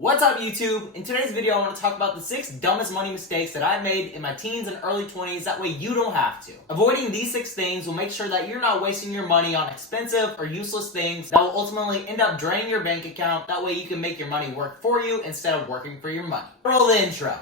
What's up YouTube? In today's video I want to talk about the 6 dumbest money mistakes that I've made in my teens and early 20s, that way you don't have to. Avoiding these 6 things will make sure that you're not wasting your money on expensive or useless things that will ultimately end up draining your bank account, that way you can make your money work for you instead of working for your money. Roll the intro.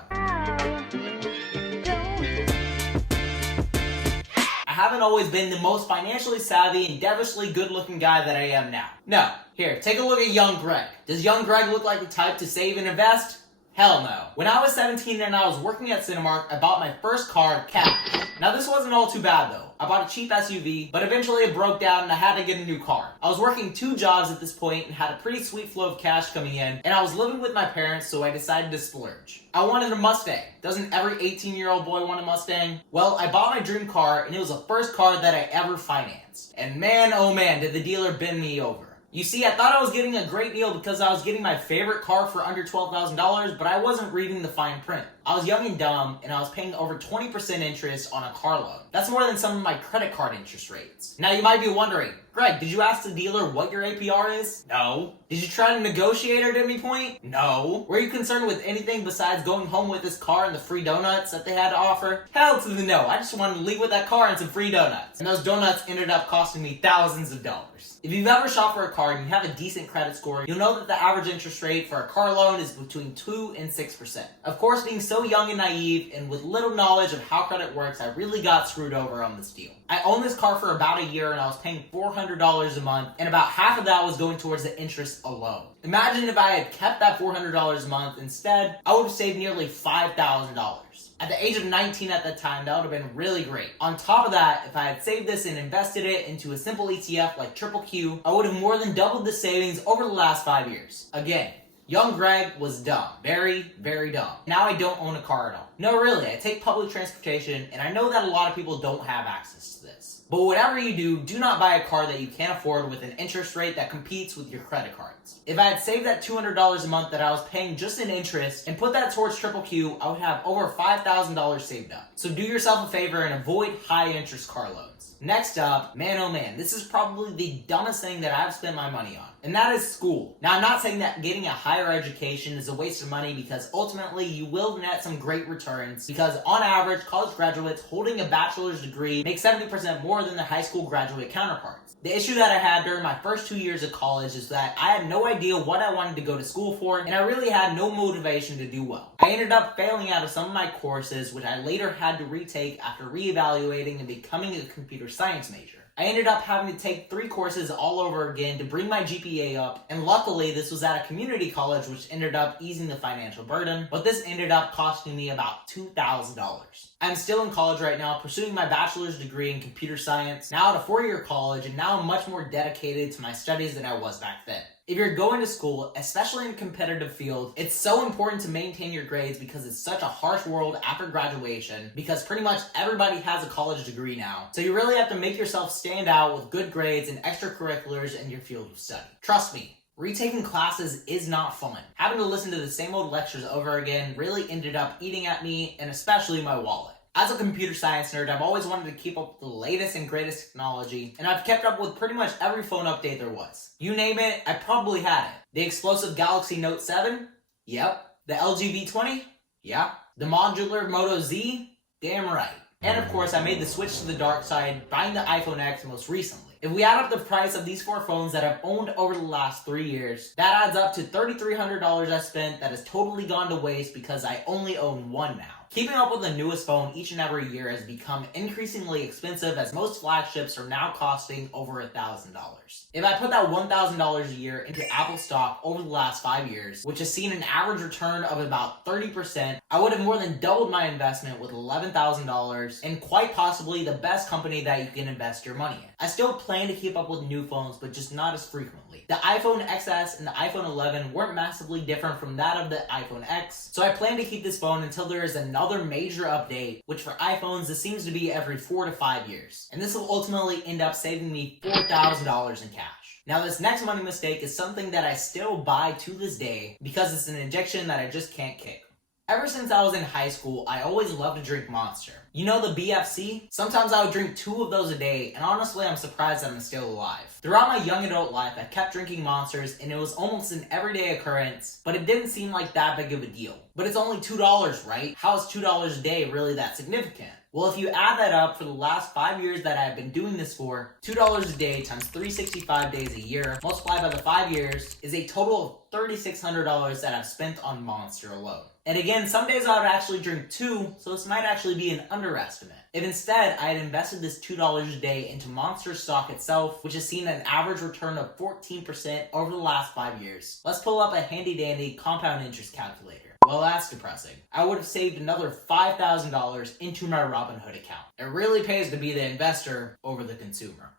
I haven't always been the most financially savvy and devilishly good looking guy that I am now. No. Here, take a look at young Greg. Does young Greg look like the type to save and invest? Hell no. When I was 17 and I was working at Cinemark, I bought my first car cash. Now this wasn't all too bad though. I bought a cheap SUV, but eventually it broke down and I had to get a new car. I was working 2 jobs at this point and had a pretty sweet flow of cash coming in, and I was living with my parents, so I decided to splurge. I wanted a Mustang. Doesn't every 18-year-old boy want a Mustang? Well, I bought my dream car, and it was the first car that I ever financed. And man, oh man, did the dealer bend me over. You see, I thought I was getting a great deal because I was getting my favorite car for under $12,000, but I wasn't reading the fine print. I was young and dumb, and I was paying over 20% interest on a car loan. That's more than some of my credit card interest rates. Now you might be wondering, Greg, did you ask the dealer what your APR is? No. Did you try to negotiate at any point? No. Were you concerned with anything besides going home with this car and the free donuts that they had to offer? Hell to the no. I just wanted to leave with that car and some free donuts. And those donuts ended up costing me thousands of dollars. If you've ever shopped for a car and you have a decent credit score, you'll know that the average interest rate for a car loan is between 2 and 6%. Of course, being so young and naive and with little knowledge of how credit works, I really got screwed over on this deal. I owned this car for about a year and I was paying $400 a month, and about half of that was going towards the interest alone. Imagine if I had kept that $400 a month instead, I would have saved nearly $5,000. At the age of 19 at that time, that would have been really great. On top of that, if I had saved this and invested it into a simple ETF like Triple Q, I would have more than doubled the savings over the last 5 years. Again, young Greg was dumb. Very, very dumb. Now I don't own a car at all. No, really, I take public transportation, and I know that a lot of people don't have access to this. But whatever you do, do not buy a car that you can't afford with an interest rate that competes with your credit cards. If I had saved that $200 a month that I was paying just in interest and put that towards Triple Q, I would have over $5,000 saved up. So do yourself a favor and avoid high interest car loans. Next up, man oh man, this is probably the dumbest thing that I've spent my money on, and that is school. Now I'm not saying that getting a higher education is a waste of money, because ultimately you will net some great returns, because on average, college graduates holding a bachelor's degree make 70% more than their high school graduate counterparts. The issue that I had during my first 2 years of college is that I had no idea what I wanted to go to school for, and I really had no motivation to do well. I ended up failing out of some of my courses, which I later had to retake after reevaluating and becoming a computer science major. I ended up having to take 3 courses all over again to bring my GPA up, and luckily this was at a community college, which ended up easing the financial burden, but this ended up costing me about $2,000. I'm still in college right now, pursuing my bachelor's degree in computer science, now at a 4-year college, and now I'm much more dedicated to my studies than I was back then. If you're going to school, especially in a competitive field, it's so important to maintain your grades, because it's such a harsh world after graduation, because pretty much everybody has a college degree now. So you really have to make yourself stand out with good grades and extracurriculars in your field of study. Trust me. Retaking classes is not fun. Having to listen to the same old lectures over again really ended up eating at me, and especially my wallet. As a computer science nerd, I've always wanted to keep up with the latest and greatest technology, and I've kept up with pretty much every phone update there was. You name it, I probably had it. The explosive Galaxy Note 7? Yep. The LG V20? Yeah. The modular Moto Z? Damn right. And of course, I made the switch to the dark side, buying the iPhone X most recently. If we add up the price of these 4 phones that I've owned over the last 3 years, that adds up to $3,300 I spent that has totally gone to waste because I only own one now. Keeping up with the newest phone each and every year has become increasingly expensive, as most flagships are now costing over $1,000. If I put that $1,000 a year into Apple stock over the last 5 years, which has seen an average return of about 30%, I would have more than doubled my investment with $11,000, and quite possibly the best company that you can invest your money in. I still plan to keep up with new phones, but just not as frequently. The iPhone XS and the iPhone 11 weren't massively different from that of the iPhone X, so I plan to keep this phone until there is another major update, which for iPhones this seems to be every 4 to 5 years. And this will ultimately end up saving me $4,000 in cash. Now this next money mistake is something that I still buy to this day, because it's an addiction that I just can't kick. Ever since I was in high school, I always loved to drink Monster. You know the BFC? Sometimes I would drink 2 of those a day, and honestly I'm surprised that I'm still alive. Throughout my young adult life, I kept drinking Monsters, and it was almost an everyday occurrence, but it didn't seem like that big of a deal. But it's only $2, right? How is $2 a day really that significant? Well, if you add that up for the last 5 years that I've been doing this for, $2 a day times 365 days a year, multiplied by the 5 years, is a total of $3,600 that I've spent on Monster alone. And again, some days I would actually drink 2, so this might actually be an underestimate. If instead I had invested this $2 a day into Monster stock itself, which has seen an average return of 14% over the last 5 years. Let's pull up a handy dandy compound interest calculator. Well, that's depressing. I would have saved another $5,000 into my Robinhood account. It really pays to be the investor over the consumer.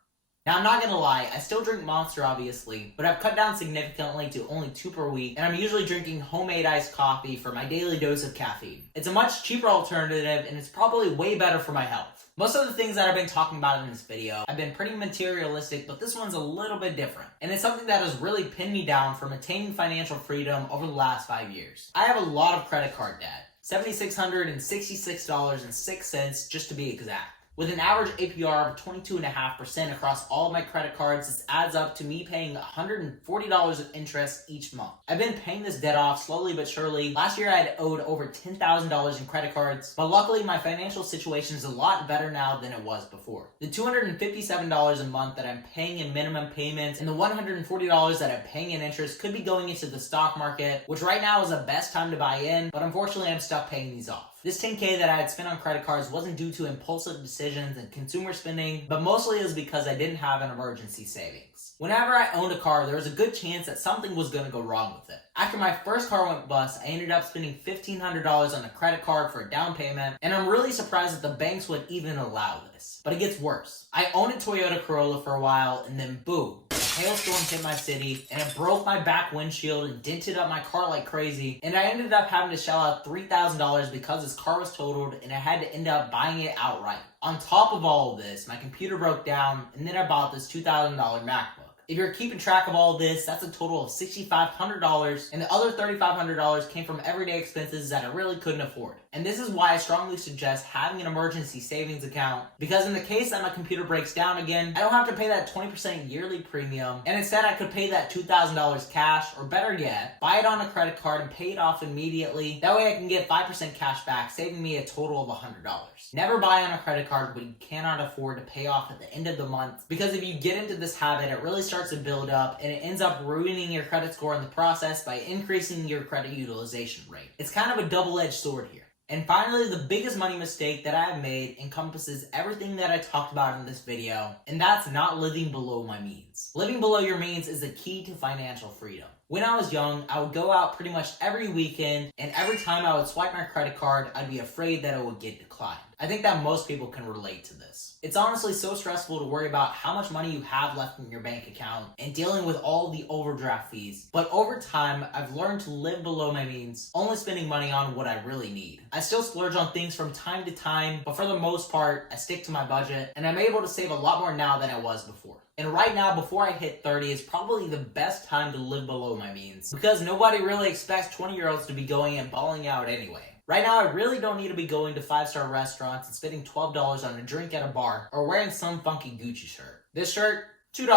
Now, I'm not gonna lie, I still drink Monster obviously, but I've cut down significantly to only 2 per week, and I'm usually drinking homemade iced coffee for my daily dose of caffeine. It's a much cheaper alternative, and it's probably way better for my health. Most of the things that I've been talking about in this video have been pretty materialistic, but this one's a little bit different. And it's something that has really pinned me down from attaining financial freedom over the last 5 years. I have a lot of credit card debt, $7,666.06 just to be exact. With an average APR of 22.5% across all of my credit cards, this adds up to me paying $140 of interest each month. I've been paying this debt off slowly but surely. Last year I had owed over $10,000 in credit cards, but luckily my financial situation is a lot better now than it was before. The $257 a month that I'm paying in minimum payments and the $140 that I'm paying in interest could be going into the stock market, which right now is the best time to buy in, but unfortunately I'm stuck paying these off. This $10K that I had spent on credit cards wasn't due to impulsive decisions and consumer spending, but mostly it was because I didn't have an emergency savings. Whenever I owned a car, there was a good chance that something was going to go wrong with it. After my first car went bust, I ended up spending $1,500 on a credit card for a down payment, and I'm really surprised that the banks would even allow this. But it gets worse. I owned a Toyota Corolla for a while, and then boom. Hailstorm hit my city, and it broke my back windshield and dented up my car like crazy, and I ended up having to shell out $3,000 because this car was totaled, and I had to end up buying it outright. On top of all of this, my computer broke down, and then I bought this $2,000 MacBook. If you're keeping track of all of this, that's a total of $6,500, and the other $3,500 came from everyday expenses that I really couldn't afford. And this is why I strongly suggest having an emergency savings account, because in the case that my computer breaks down again, I don't have to pay that 20% yearly premium, and instead I could pay that $2,000 cash, or better yet, buy it on a credit card and pay it off immediately. That way I can get 5% cash back, saving me a total of $100. Never buy on a credit card what you cannot afford to pay off at the end of the month, because if you get into this habit, it really starts to build up, and it ends up ruining your credit score in the process by increasing your credit utilization rate. It's kind of a double-edged sword here. And finally, the biggest money mistake that I have made encompasses everything that I talked about in this video, and that's not living below my means. Living below your means is the key to financial freedom. When I was young, I would go out pretty much every weekend, and every time I would swipe my credit card, I'd be afraid that it would get declined. I think that most people can relate to this. It's honestly so stressful to worry about how much money you have left in your bank account and dealing with all the overdraft fees. But over time, I've learned to live below my means, only spending money on what I really need. I still splurge on things from time to time, but for the most part, I stick to my budget, and I'm able to save a lot more now than I was before. And right now, before I hit 30, is probably the best time to live below my means, because nobody really expects 20-year-olds to be going and balling out anyway. Right now, I really don't need to be going to 5-star restaurants and spending $12 on a drink at a bar or wearing some funky Gucci shirt. This shirt, $2.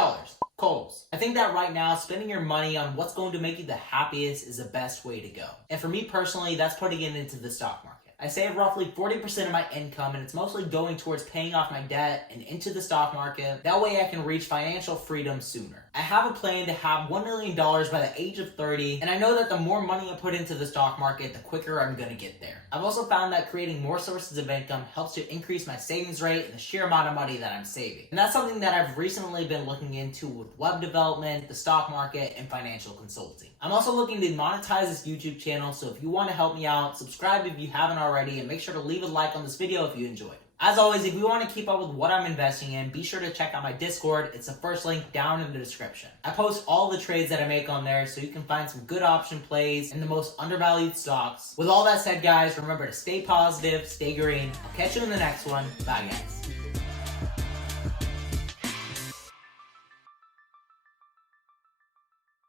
Kohl's. I think that right now, spending your money on what's going to make you the happiest is the best way to go. And for me personally, that's putting it into the stock market. I save roughly 40% of my income, and it's mostly going towards paying off my debt and into the stock market. That way I can reach financial freedom sooner. I have a plan to have $1 million by the age of 30, and I know that the more money I put into the stock market, the quicker I'm gonna get there. I've also found that creating more sources of income helps to increase my savings rate and the sheer amount of money that I'm saving. And that's something that I've recently been looking into with web development, the stock market, and financial consulting. I'm also looking to monetize this YouTube channel, so if you want to help me out, subscribe if you haven't already, and make sure to leave a like on this video if you enjoyed. As always, if you want to keep up with what I'm investing in, be sure to check out my Discord. It's the first link down in the description. I post all the trades that I make on there, so you can find some good option plays and the most undervalued stocks. With all that said, guys, remember to stay positive, stay green. I'll catch you in the next one. Bye, guys.